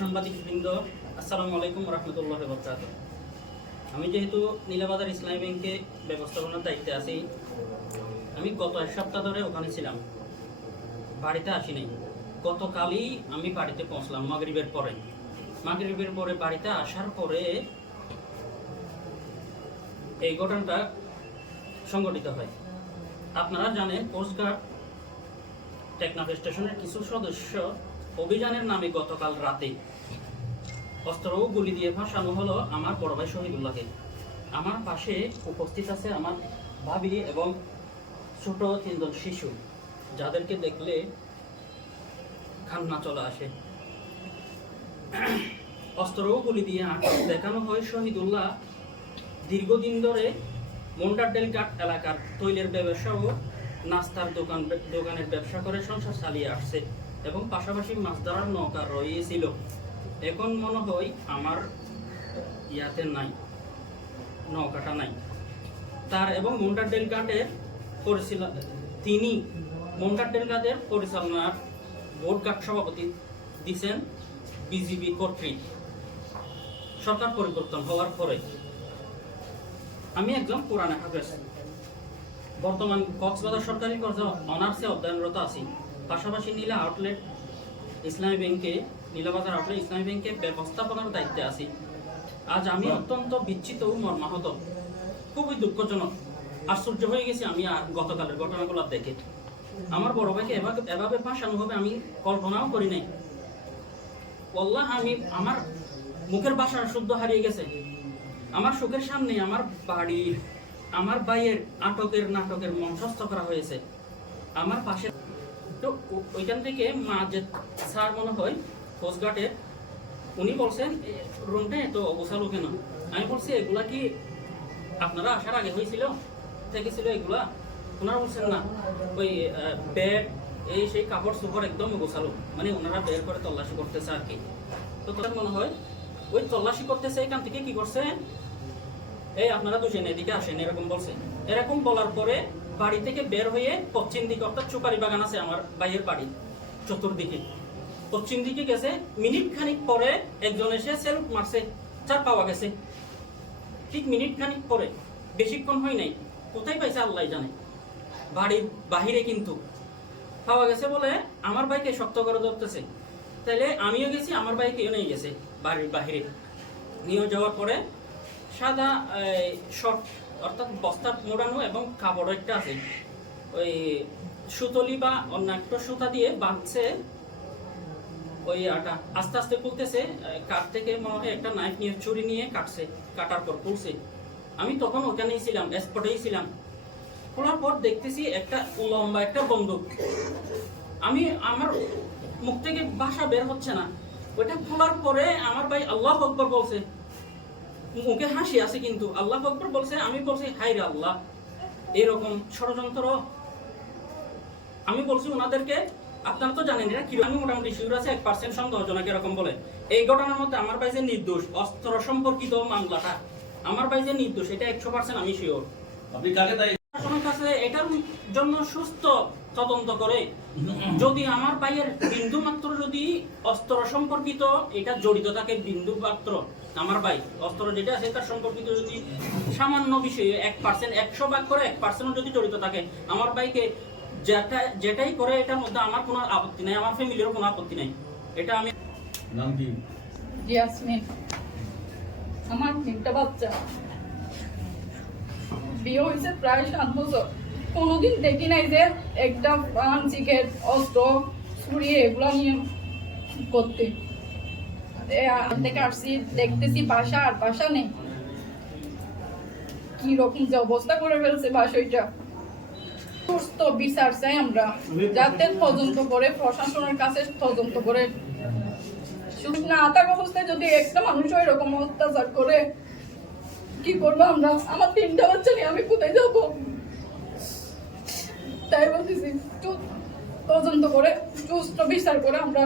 সাংবাদিকবৃন্দ, আসসালামু আলাইকুম রহমতুল্লাহ বরকাতুহু। আমি যেহেতু নীলাবাজার ইসলামী ব্যাংকে ব্যবস্থাপনার দায়িত্বে আছি, আমি গত এক সপ্তাহ ধরে ওখানে ছিলাম, বাড়িতে আসি নাই। গতকালই আমি বাড়িতে পৌঁছলাম মাগরিবের পরে বাড়িতে আসার পরে এই ঘটনাটা সংঘটিত হয়। আপনারা জানেন, কোস্টগার্ড টেকনাফ স্টেশনের কিছু সদস্য অভিযানের নামে গতকাল রাতে অস্ত্র ও গুলি দিয়ে ফাঁসানো হলো আমার বড় ভাই শহীদুল্লাহকে। আমার পাশে উপস্থিত আছে আমার ভাবি এবং ছোট 3 জন শিশু, যাদেরকে দেখলে কান্না চলে আসে। অস্ত্র ও গুলি দিয়ে দেখানো হয় শহীদুল্লাহ দীর্ঘদিন ধরে মোন্ডারডেলঘাট এলাকার তৈলের ব্যবসা ও নাস্তার দোকানের ব্যবসা করে সংসার চালিয়ে আসছে এবং পাশাপাশি মাছ ধরার নৌকা রয়েছিল। এখন মনে হয় আমার ইয়াতে নাই, নৌকাটা নাই তার। এবং মোন্ডারডেলঘাটের তিনি মোন্ডারডেলঘাটের পরিচালনার বোর্ড গার্ড সভাপতি দিচ্ছেন বিজিবি কর্তৃক। সরকার পরিবর্তন হওয়ার পরে আমি একজন পুরানা হাফেজ, বর্তমান কক্সবাজার সরকারি কলেজে অনার্সে অধ্যয়নরত আছি। পাশাপাশি নীলাবাজার আউটলেট ইসলামী ব্যাংকে ব্যবস্থাপনার দায়িত্বে আছি। আজ আমি অত্যন্ত বিচ্ছিত ও মর্মাহত, খুবই দুঃখজনক, আশ্চর্য হয়ে গেছি আমি গতকালের ঘটনাগুলো দেখে। আমার বড় ভাইকে এভাবে ফাঁসানো হবে আমি কল্পনাও করি নাই। আল্লাহ, আমার মুখের ভাষা শুদ্ধ হারিয়ে গেছে। আমার চোখের সামনে আমার বাড়ি, আমার ভাইয়ের নাটকের মঞ্চস্থ করা হয়েছে আমার পাশে। তো ওইখান থেকে মাজেদ স্যার মনে হয় কোস্টগার্ডের, উনি বলছেন রুমটা এত অগোছালো কেন। আমি বলছি এগুলা কি আপনারা আসার আগে হয়েছিল থেকেছিল এগুলা? ওনারা বলছেন না, ওই বেড সেই কাপড় চোপড় একদম গোছালো, মানে ওনারা বের করে তল্লাশি করতেছে আর কি। তো তাদের মনে হয় ওই তল্লাশি করতেছে, এখান থেকে কি করছে, এই আপনারা দুজন এদিকে আসেন এরকম বলছে। এরকম বলার পরে বাড়ি থেকে বের হয়ে পশ্চিম দিকে, অর্থাৎ চুকারি বাগান আছে আমার ভাইয়ের বাড়ি চতুর্দিকে, পশ্চিম দিকে গেছে। মিনিট খানিক পরে একজন এসে সেলফ মারছে, চার পাওয়া গেছে। ঠিক মিনিট খানিক পরে, বেশিক্ষণ হয় নাই, কোথায় পাইছে আল্লাহ জানে, বাড়ির বাহিরে কিন্তু পাওয়া গেছে বলে আমার ভাইকে শক্ত করে ধরতেছে। তাইলে আমিও গেছি, আমার ভাইকেও নিয়ে গেছে বাড়ির বাহিরে। নিয়ে যাওয়ার পরে সাদা শর্ট, অর্থাৎ বস্তা মোড়ানো এবং কাপড় একটা আছে, ওই সুতলি বা অন্য একটা সুতা দিয়ে বাঁধছে। ওই আটা আস্তে আস্তে খুলতেছে, কাঠ থেকে মনে হয় একটা নাইফ নিয়ে ছুরি নিয়ে কাটছে, কাটার পর খুলছে। আমি তখন ওখানেই ছিলাম, স্পটেই ছিলাম। খোলার পর দেখতেছি একটা লম্বা একটা বন্দুক। আমার মুখ থেকে ভাষা বের হচ্ছে না। ওইটা খোলার পরে আমার ভাই আল্লাহু আকবার বলছে, মুখে হাসি আছে কিন্তু আল্লাহু আকবার বলছে। আমি বলছি হায় রে আল্লাহ, এরকম ষড়যন্ত্র। আমি বলছি ওনাদেরকে, আপনারা তো জানেন এটা কি। আমি মোটামুটি শিওর আছে 1% সন্দেহজনক এরকম বলে। এই ঘটনার মধ্যে আমার ভাই যে নির্দোষ, অস্ত্র সম্পর্কিত মামলাটা আমার ভাই যে নির্দোষ, এটা 100% আমি শিওর। আপনি কাকে দায়ী কাছে এটার জন্য সুস্থ তদন্ত করে, যদি আমার ভাইয়ের বিন্দু মাত্র যদি অস্ত্র সম্পর্কিত এটা জড়িত থাকে, বিন্দু মাত্র আমার ভাই অস্ত্র যেটা আছে তার সম্পর্কিত যদি সামান্য বিষয়ে 1%, 100 ভাগ করে 1% যদি জড়িত থাকে, আমার ভাইকে যেটাই করে এটার মধ্যে আমার কোনো আপত্তি নাই, আমার ফ্যামিলিরও কোনো আপত্তি নাই। এটা আমি। নাম কি? ইয়াসমিন। আমার 3টা বাচ্চা, বিয়ে হয়েছে প্রায় 7 বছর। কোনোদিন দেখি নাই যে একটা পান, সিগারেট, অস্ত্র, ছুরি এগুলো নিয়ে করতে। থেকে আসছি, দেখতেছি বাসা আর বাসা নেই, কি রকম যে অবস্থা করে ফেলছে বাসাটা। সুস্থ বিচার চাই আমরা, যাতে তদন্ত করে প্রশাসনের কাছে তদন্ত করে। শুধু না থাকা অবস্থায় যদি একটা মানুষ এরকম অত্যাচার করে, কি করবো আমরা? আমার 3টা বাচ্চা নিয়ে আমি কোথায় যাবো? তাই বলতেছি তদন্ত করে সুস্থ বিচার করে আমরা